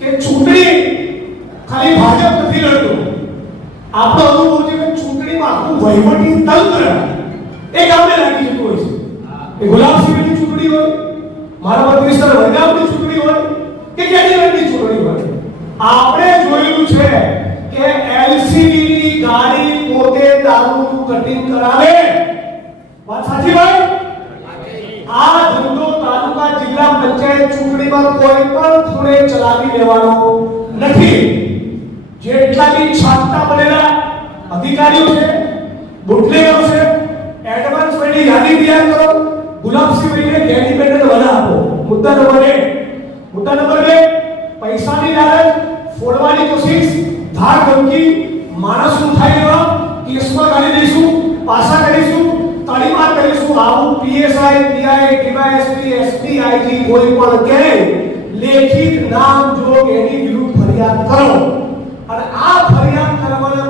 કે ચૂંટણી ખાલી ભાજપ નથી લડતું. આપણો અનુભવ છે કે ચૂંટણીમાં આખું વહીવટી તંત્ર એક આપણે લાગી જતું હોય છે. એ ગુલાબસિંહની ચૂંટણી હોય, મારા મત વિસ્તાર વડગામની ચૂંટણી હોય કે કેન્ડિડેટની ચૂંટણી હોય, આપણે જોયેલું છે કે એલસીબી ની ગાડી પોતે દારૂનું કટિંગ કરાવે. વાત સાચી ભાઈ? આ ધંધો તાલુકા જિલ્લા પંચાયત ચૂંટણીમાં કોઈ પણ ખૂણે ચલાવી લેવાનો નથી. જેટલા બી છાપતા બનેલા અધિકારીઓ છે, બુટલેગરો છે, એડવાન્સ પેની યાદી તૈયાર કરો, ગુલાબસિંહભાઈને કેન્ડિડેટ બના આપો. મુદ્દા નંબર 1. મુદ્દા નંબર 2, પૈસાની લાલચ, ફોડવાની કોશિશ, ધાક ધમકી, માણસનું થાય એવા કેસમાં ગાલી દઈશું, પાસા કરીશું, તાળીમાર કરીશું. આવું PSI, PI, DYSP, SP, IG કોઈ પણ કહે, લેખિત નામ જો એની વિરુદ્ધ ફરિયાદ કરો અને આ ફરિયાદ કરવાના